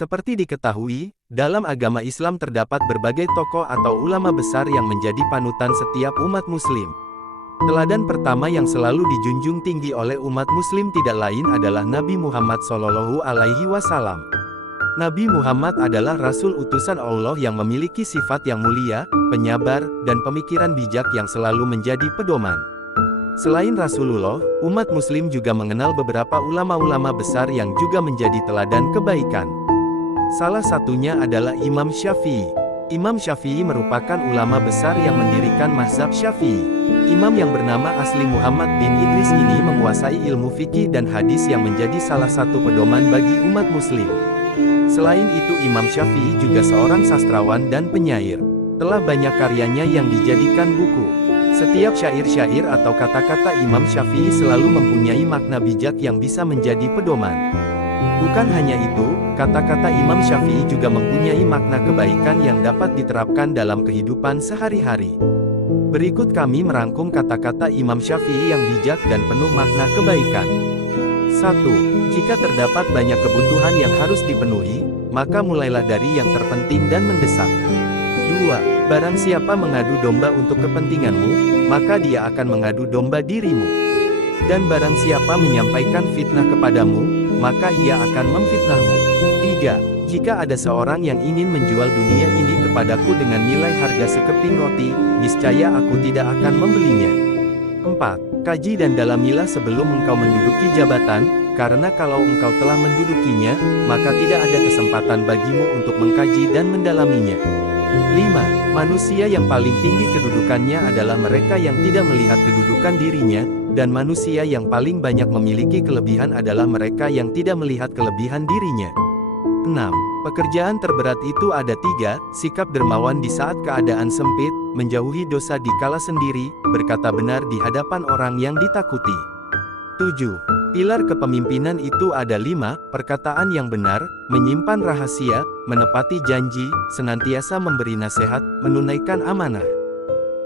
Seperti diketahui, dalam agama Islam terdapat berbagai tokoh atau ulama besar yang menjadi panutan setiap umat muslim. Teladan pertama yang selalu dijunjung tinggi oleh umat muslim tidak lain adalah Nabi Muhammad SAW. Nabi Muhammad adalah Rasul utusan Allah yang memiliki sifat yang mulia, penyabar, dan pemikiran bijak yang selalu menjadi pedoman. Selain Rasulullah, umat muslim juga mengenal beberapa ulama-ulama besar yang juga menjadi teladan kebaikan. Salah satunya adalah Imam Syafi'i. Imam Syafi'i merupakan ulama besar yang mendirikan mazhab Syafi'i. Imam yang bernama asli Muhammad bin Idris ini menguasai ilmu fikih dan hadis yang menjadi salah satu pedoman bagi umat muslim. Selain itu Imam Syafi'i juga seorang sastrawan dan penyair. Telah banyak karyanya yang dijadikan buku. Setiap syair-syair atau kata-kata Imam Syafi'i selalu mempunyai makna bijak yang bisa menjadi pedoman. Bukan hanya itu, kata-kata Imam Syafi'i juga mempunyai makna kebaikan yang dapat diterapkan dalam kehidupan sehari-hari. Berikut kami merangkum kata-kata Imam Syafi'i yang bijak dan penuh makna kebaikan. 1. Jika terdapat banyak kebutuhan yang harus dipenuhi, maka mulailah dari yang terpenting dan mendesak. 2. Barang siapa mengadu domba untuk kepentinganmu, maka dia akan mengadu domba dirimu. Dan barang siapa menyampaikan fitnah kepadamu, maka ia akan memfitnahmu. 3. Jika ada seorang yang ingin menjual dunia ini kepadaku dengan nilai harga sekeping roti, niscaya aku tidak akan membelinya. 4. Kaji dan dalamilah sebelum engkau menduduki jabatan, karena kalau engkau telah mendudukinya, maka tidak ada kesempatan bagimu untuk mengkaji dan mendalaminya. 5. Manusia yang paling tinggi kedudukannya adalah mereka yang tidak melihat kedudukan dirinya, dan manusia yang paling banyak memiliki kelebihan adalah mereka yang tidak melihat kelebihan dirinya. 6. Pekerjaan terberat itu ada 3, sikap dermawan di saat keadaan sempit, menjauhi dosa di kala sendiri, berkata benar di hadapan orang yang ditakuti. 7. Pilar kepemimpinan itu ada 5, perkataan yang benar, menyimpan rahasia, menepati janji, senantiasa memberi nasihat, menunaikan amanah.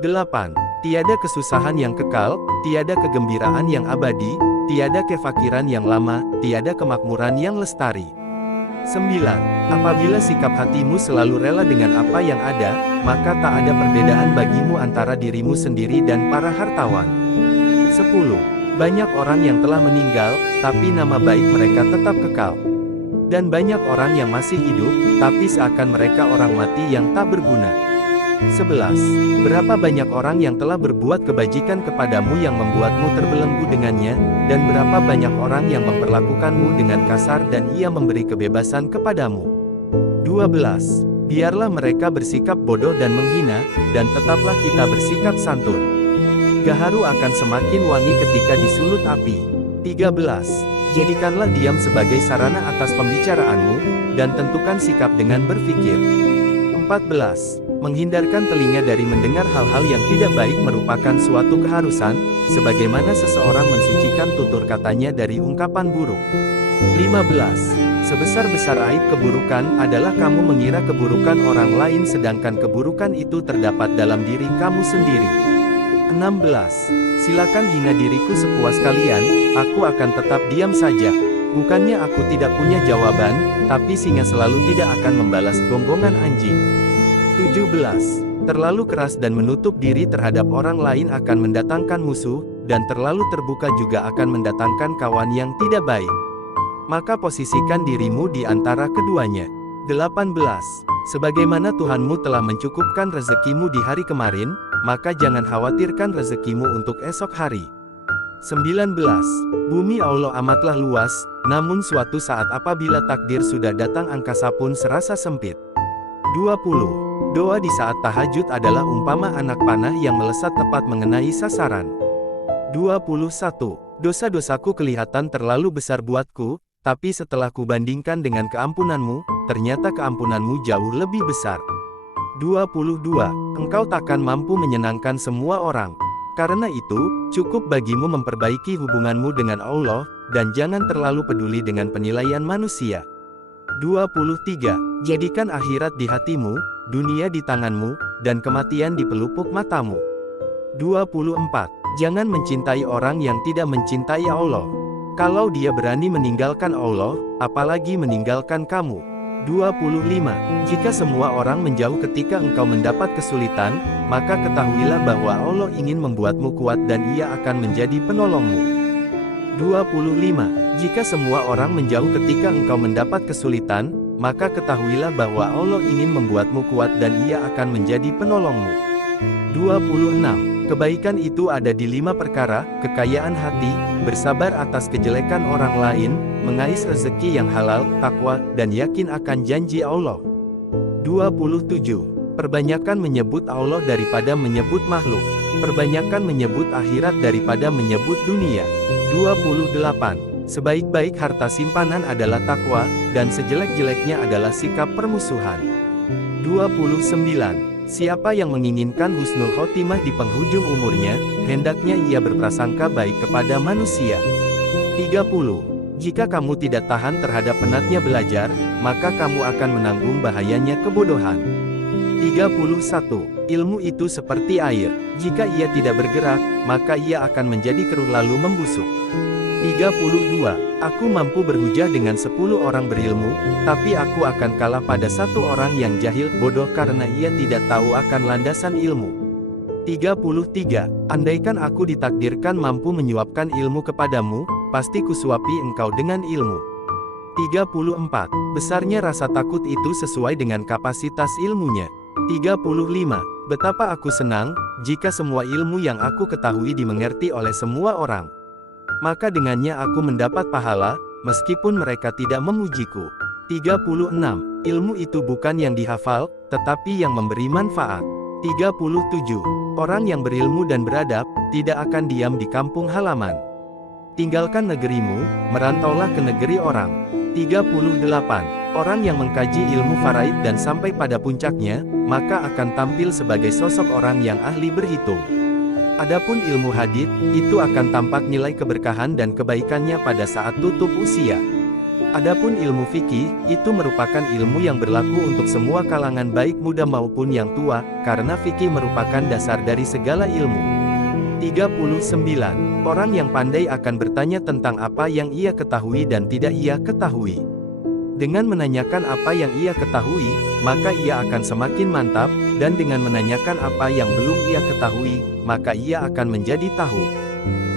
8. Tiada kesusahan yang kekal, tiada kegembiraan yang abadi, tiada kefakiran yang lama, tiada kemakmuran yang lestari. 9. Apabila sikap hatimu selalu rela dengan apa yang ada, maka tak ada perbedaan bagimu antara dirimu sendiri dan para hartawan. 10. Banyak orang yang telah meninggal, tapi nama baik mereka tetap kekal. Dan banyak orang yang masih hidup, tapi seakan mereka orang mati yang tak berguna. 11. Berapa banyak orang yang telah berbuat kebajikan kepadamu yang membuatmu terbelenggu dengannya, dan berapa banyak orang yang memperlakukanmu dengan kasar dan ia memberi kebebasan kepadamu. 12. Biarlah mereka bersikap bodoh dan menghina, dan tetaplah kita bersikap santun. Gaharu akan semakin wangi ketika disulut api. 13. Jadikanlah diam sebagai sarana atas pembicaraanmu, dan tentukan sikap dengan berfikir. 14. Menghindarkan telinga dari mendengar hal-hal yang tidak baik merupakan suatu keharusan, sebagaimana seseorang mensucikan tutur katanya dari ungkapan buruk. 15. Sebesar-besar aib keburukan adalah kamu mengira keburukan orang lain sedangkan keburukan itu terdapat dalam diri kamu sendiri. 16. Silakan hina diriku sepuas kalian, aku akan tetap diam saja. Bukannya aku tidak punya jawaban, tapi singa selalu tidak akan membalas gonggongan anjing. 17. Terlalu keras dan menutup diri terhadap orang lain akan mendatangkan musuh, dan terlalu terbuka juga akan mendatangkan kawan yang tidak baik. Maka posisikan dirimu di antara keduanya. 18. Sebagaimana Tuhanmu telah mencukupkan rezekimu di hari kemarin, maka jangan khawatirkan rezekimu untuk esok hari. 19. Bumi Allah amatlah luas, namun suatu saat apabila takdir sudah datang angkasa pun serasa sempit. 20. Doa di saat tahajud adalah umpama anak panah yang melesat tepat mengenai sasaran. 21. Dosa-dosaku kelihatan terlalu besar buatku, tapi setelah kubandingkan dengan keampunanmu, ternyata keampunanmu jauh lebih besar. 22. Engkau takkan mampu menyenangkan semua orang. Karena itu, cukup bagimu memperbaiki hubunganmu dengan Allah, dan jangan terlalu peduli dengan penilaian manusia. 23. Jadikan akhirat di hatimu, dunia di tanganmu, dan kematian di pelupuk matamu. 24. Jangan mencintai orang yang tidak mencintai Allah. Kalau dia berani meninggalkan Allah, apalagi meninggalkan kamu. 25. Jika semua orang menjauh ketika engkau mendapat kesulitan, maka ketahuilah bahwa Allah ingin membuatmu kuat dan Ia akan menjadi penolongmu. 25. Jika semua orang menjauh ketika engkau mendapat kesulitan, maka ketahuilah bahwa Allah ingin membuatmu kuat dan Ia akan menjadi penolongmu. 26. Kebaikan itu ada di 5 perkara: kekayaan hati, bersabar atas kejelekan orang lain, mengais rezeki yang halal, takwa, dan yakin akan janji Allah. 27. Perbanyakan menyebut Allah daripada menyebut makhluk. Perbanyakan menyebut akhirat daripada menyebut dunia. 28. Sebaik-baik harta simpanan adalah takwa, dan sejelek-jeleknya adalah sikap permusuhan. 29. Siapa yang menginginkan husnul khotimah di penghujung umurnya, hendaknya ia berprasangka baik kepada manusia. 30. Jika kamu tidak tahan terhadap penatnya belajar, maka kamu akan menanggung bahayanya kebodohan. 31. Ilmu itu seperti air. Jika ia tidak bergerak, maka ia akan menjadi keruh lalu membusuk. 32. Aku mampu berhujah dengan 10 orang berilmu, tapi aku akan kalah pada 1 orang yang jahil, bodoh karena ia tidak tahu akan landasan ilmu. 33. Andaikan aku ditakdirkan mampu menyuapkan ilmu kepadamu, pasti kusuapi engkau dengan ilmu. 34. Besarnya rasa takut itu sesuai dengan kapasitas ilmunya. 35. Betapa aku senang, jika semua ilmu yang aku ketahui dimengerti oleh semua orang. Maka dengannya aku mendapat pahala, meskipun mereka tidak memujiku. 36. Ilmu itu bukan yang dihafal, tetapi yang memberi manfaat. 37. Orang yang berilmu dan beradab, tidak akan diam di kampung halaman. Tinggalkan negerimu, merantaulah ke negeri orang. 38. Orang yang mengkaji ilmu faraid dan sampai pada puncaknya, maka akan tampil sebagai sosok orang yang ahli berhitung. Adapun ilmu hadits, itu akan tampak nilai keberkahan dan kebaikannya pada saat tutup usia. Adapun ilmu fikih, itu merupakan ilmu yang berlaku untuk semua kalangan baik muda maupun yang tua, karena fikih merupakan dasar dari segala ilmu. 39. Orang yang pandai akan bertanya tentang apa yang ia ketahui dan tidak ia ketahui. Dengan menanyakan apa yang ia ketahui, maka ia akan semakin mantap, dan dengan menanyakan apa yang belum ia ketahui, maka ia akan menjadi tahu.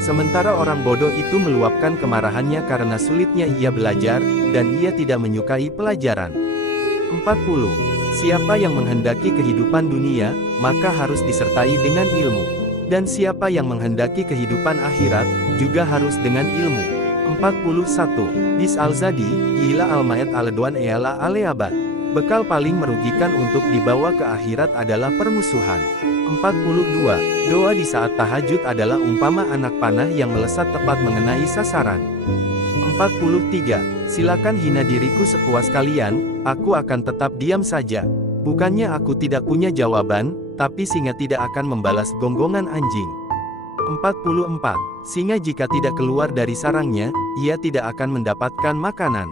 Sementara orang bodoh itu meluapkan kemarahannya karena sulitnya ia belajar, dan ia tidak menyukai pelajaran. 40. Siapa yang menghendaki kehidupan dunia, maka harus disertai dengan ilmu. Dan siapa yang menghendaki kehidupan akhirat, juga harus dengan ilmu. 41. Dis al-Zadi, ila al-ma'at al-duan eala aleabad. Bekal paling merugikan untuk dibawa ke akhirat adalah permusuhan. 42. Doa di saat tahajud adalah umpama anak panah yang melesat tepat mengenai sasaran. 43. Silakan hina diriku sepuas kalian, aku akan tetap diam saja. Bukannya aku tidak punya jawaban, tapi singa tidak akan membalas gonggongan anjing. 44. Singa jika tidak keluar dari sarangnya, ia tidak akan mendapatkan makanan.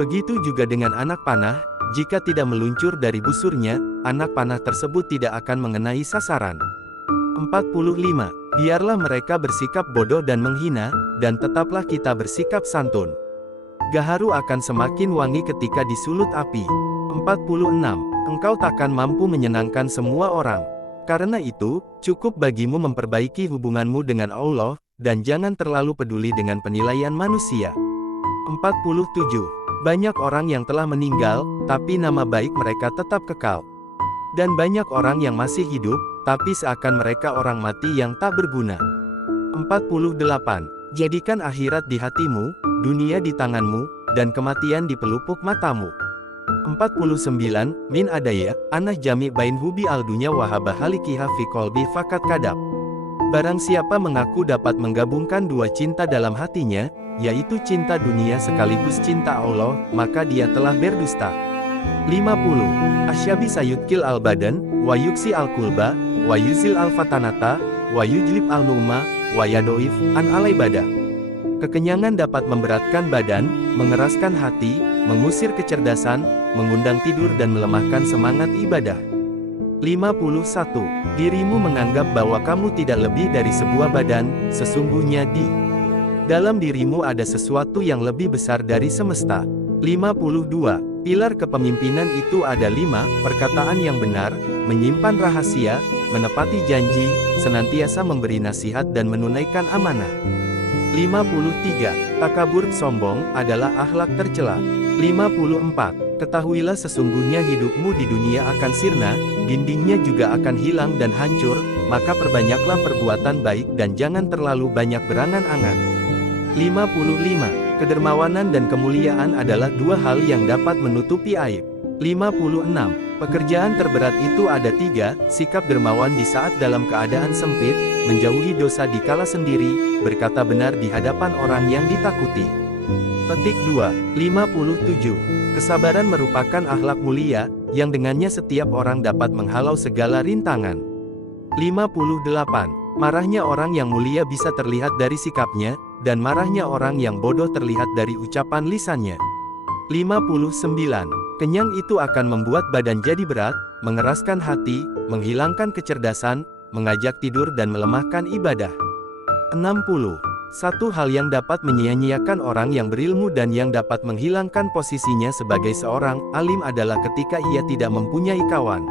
Begitu juga dengan anak panah, jika tidak meluncur dari busurnya, anak panah tersebut tidak akan mengenai sasaran. 45. Biarlah mereka bersikap bodoh dan menghina, dan tetaplah kita bersikap santun. Gaharu akan semakin wangi ketika disulut api. 46. Engkau takkan mampu menyenangkan semua orang. Karena itu, cukup bagimu memperbaiki hubunganmu dengan Allah, dan jangan terlalu peduli dengan penilaian manusia. 47. Banyak orang yang telah meninggal, tapi nama baik mereka tetap kekal. Dan banyak orang yang masih hidup, tapi seakan mereka orang mati yang tak berguna. 48. Jadikan akhirat di hatimu, dunia di tanganmu, dan kematian di pelupuk matamu. 49. Min adaya, anah jami bain hubi al-dunya wahaba halikiha fi qalbi fakat kadab. Barang siapa mengaku dapat menggabungkan 2 cinta dalam hatinya, yaitu cinta dunia sekaligus cinta Allah, maka dia telah berdusta. 50. Asyabi sayudkil al-badan, wa yuksi al-kulba, wa yuzil al-fatanata, wa yujlib al-numa, wa yadoif, an alaibada. Kekenyangan dapat memberatkan badan, mengeraskan hati, mengusir kecerdasan, mengundang tidur dan melemahkan semangat ibadah. 51. Dirimu menganggap bahwa kamu tidak lebih dari sebuah badan, sesungguhnya di dalam dirimu ada sesuatu yang lebih besar dari semesta. 52. Pilar kepemimpinan itu ada 5, perkataan yang benar, menyimpan rahasia, menepati janji, senantiasa memberi nasihat dan menunaikan amanah. 53. Takabur, sombong, adalah akhlak tercela. 54. Ketahuilah sesungguhnya hidupmu di dunia akan sirna, dindingnya juga akan hilang dan hancur, maka perbanyaklah perbuatan baik dan jangan terlalu banyak berangan-angan. 55. Kedermawanan dan kemuliaan adalah dua hal yang dapat menutupi aib. 56. Pekerjaan terberat itu ada 3, sikap dermawan di saat dalam keadaan sempit, menjauhi dosa di kala sendiri, berkata benar di hadapan orang yang ditakuti. Petik 2. 57. Kesabaran merupakan akhlak mulia, yang dengannya setiap orang dapat menghalau segala rintangan. 58. Marahnya orang yang mulia bisa terlihat dari sikapnya, dan marahnya orang yang bodoh terlihat dari ucapan lisannya. 59. Kenyang itu akan membuat badan jadi berat, mengeraskan hati, menghilangkan kecerdasan, mengajak tidur dan melemahkan ibadah. 60. Satu hal yang dapat menyia-nyiakan orang yang berilmu dan yang dapat menghilangkan posisinya sebagai seorang alim adalah ketika ia tidak mempunyai kawan.